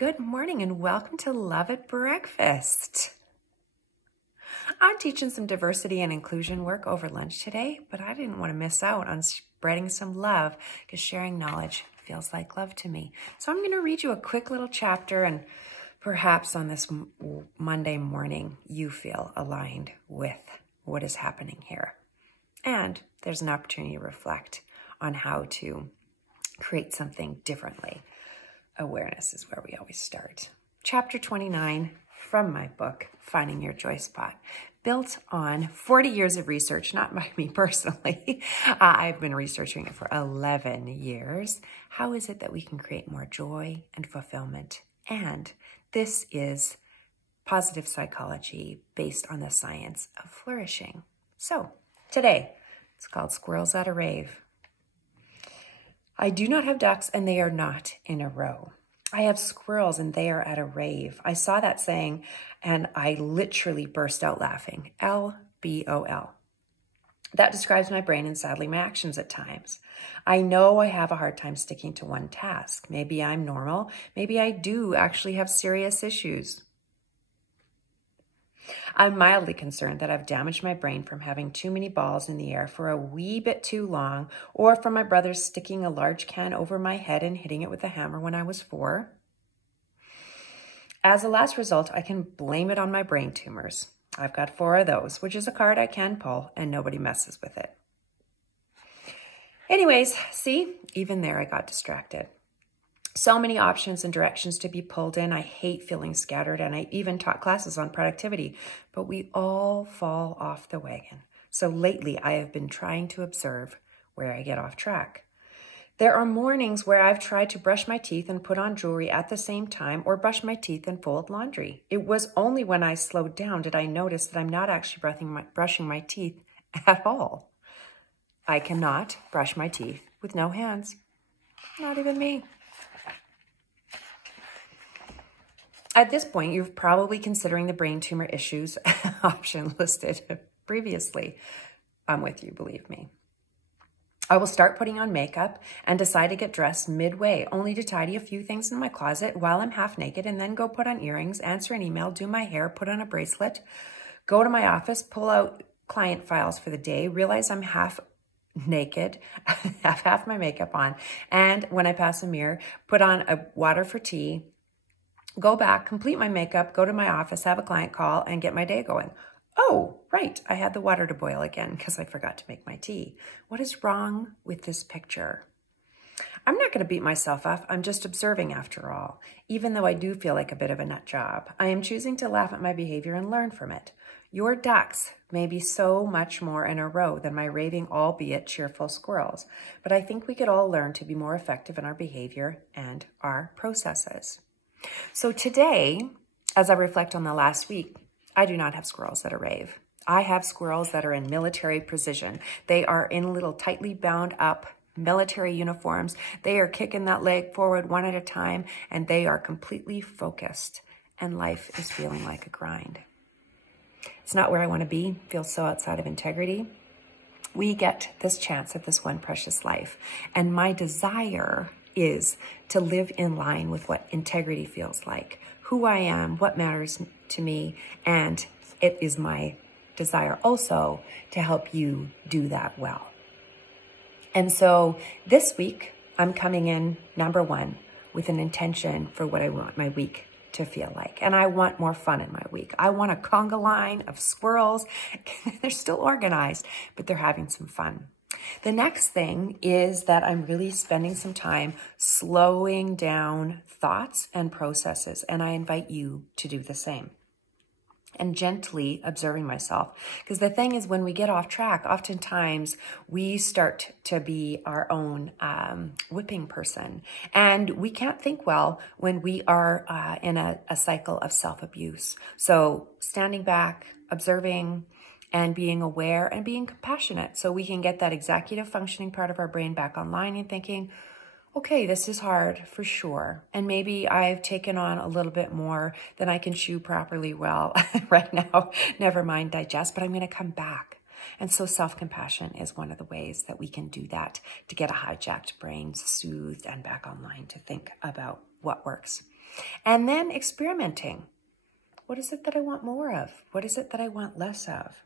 Good morning and welcome to Love at Breakfast. I'm teaching some diversity and inclusion work over lunch today, but I didn't want to miss out on spreading some love because sharing knowledge feels like love to me. So I'm going to read you a quick little chapter, and perhaps on this Monday morning, you feel aligned with what is happening here. And there's an opportunity to reflect on how to create something differently. Awareness is where we always start. Chapter 29 from my book, Finding Your Joy Spot, built on 40 years of research, not by me personally. I've been researching it for 11 years. How is it that we can create more joy and fulfillment? And this is positive psychology based on the science of flourishing. So today, it's called Squirrels at a Rave. I do not have ducks and they are not in a row. I have squirrels and they are at a rave. I saw that saying and I literally burst out laughing. LBOL. That describes my brain and sadly my actions at times. I know I have a hard time sticking to one task. Maybe I'm normal. Maybe I do actually have serious issues. I'm mildly concerned that I've damaged my brain from having too many balls in the air for a wee bit too long, or from my brother sticking a large can over my head and hitting it with a hammer when I was 4. As a last result, I can blame it on my brain tumors. I've got 4 of those, which is a card I can pull and nobody messes with it. Anyways, see, even there I got distracted. So many options and directions to be pulled in. I hate feeling scattered, and I even taught classes on productivity, but we all fall off the wagon. So lately I have been trying to observe where I get off track. There are mornings where I've tried to brush my teeth and put on jewelry at the same time, or brush my teeth and fold laundry. It was only when I slowed down did I notice that I'm not actually brushing my teeth at all. I cannot brush my teeth with no hands. Not even me. At this point, you're probably considering the brain tumor issues option listed previously. I'm with you, believe me. I will start putting on makeup and decide to get dressed midway, only to tidy a few things in my closet while I'm half naked, and then go put on earrings, answer an email, do my hair, put on a bracelet, go to my office, pull out client files for the day, realize I'm half naked, have half my makeup on, and when I pass a mirror, put on a water for tea, go back, complete my makeup, go to my office, have a client call, and get my day going. Oh, right, I had the water to boil again because I forgot to make my tea. What is wrong with this picture? I'm not going to beat myself up. I'm just observing after all. Even though I do feel like a bit of a nut job, I am choosing to laugh at my behavior and learn from it. Your ducks may be so much more in a row than my raving, albeit cheerful squirrels, but I think we could all learn to be more effective in our behavior and our processes. So today, as I reflect on the last week, I do not have squirrels at a rave. I have squirrels that are in military precision. They are in little tightly bound up military uniforms. They are kicking that leg forward one at a time, and they are completely focused, and life is feeling like a grind. It's not where I want to be, feels so outside of integrity. We get this chance at this one precious life, and my desire is to live in line with what integrity feels like, who I am, what matters to me, and it is my desire also to help you do that well. And so this week, I'm coming in, number 1, with an intention for what I want my week to feel like. And I want more fun in my week. I want a conga line of squirrels. They're still organized, but they're having some fun. The next thing is that I'm really spending some time slowing down thoughts and processes, and I invite you to do the same. And gently observing myself. Because the thing is, when we get off track, oftentimes we start to be our own whipping person. And we can't think well when we are in a cycle of self-abuse. So standing back, observing, and being aware and being compassionate so we can get that executive functioning part of our brain back online and thinking, okay, this is hard for sure. And maybe I've taken on a little bit more than I can chew properly well right now. Never mind digest, but I'm going to come back. And so self-compassion is one of the ways that we can do that to get a hijacked brain soothed and back online to think about what works. And then experimenting. What is it that I want more of? What is it that I want less of?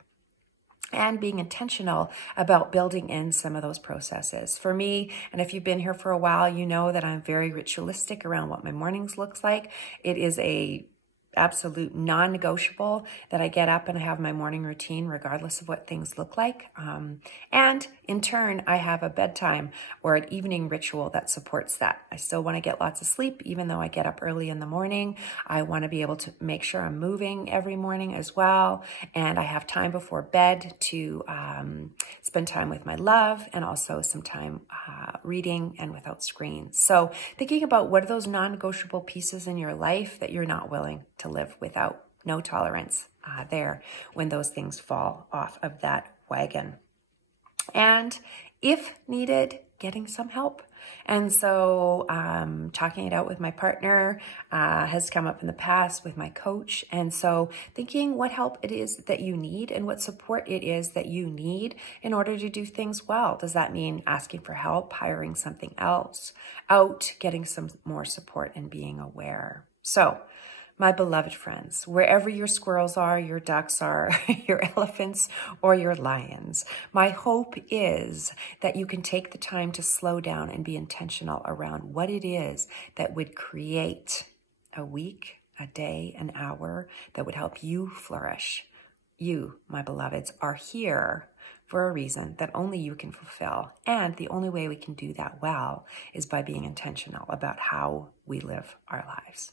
And being intentional about building in some of those processes. For me, and if you've been here for a while, you know that I'm very ritualistic around what my mornings looks like. It is a absolute non-negotiable that I get up and I have my morning routine regardless of what things look like. And in turn, I have a bedtime or an evening ritual that supports that. I still want to get lots of sleep, even though I get up early in the morning. I want to be able to make sure I'm moving every morning as well. And I have time before bed to spend time with my love and also some time reading and without screens. So thinking about what are those non-negotiable pieces in your life that you're not willing to live without. No tolerance there when those things fall off of that wagon. And if needed, getting some help. And so talking it out with my partner has come up in the past with my coach. And so thinking what help it is that you need and what support it is that you need in order to do things well. Does that mean asking for help, hiring something else out, getting some more support and being aware? So my beloved friends, wherever your squirrels are, your ducks are, your elephants, or your lions, my hope is that you can take the time to slow down and be intentional around what it is that would create a week, a day, an hour that would help you flourish. You, my beloveds, are here for a reason that only you can fulfill. And the only way we can do that well is by being intentional about how we live our lives.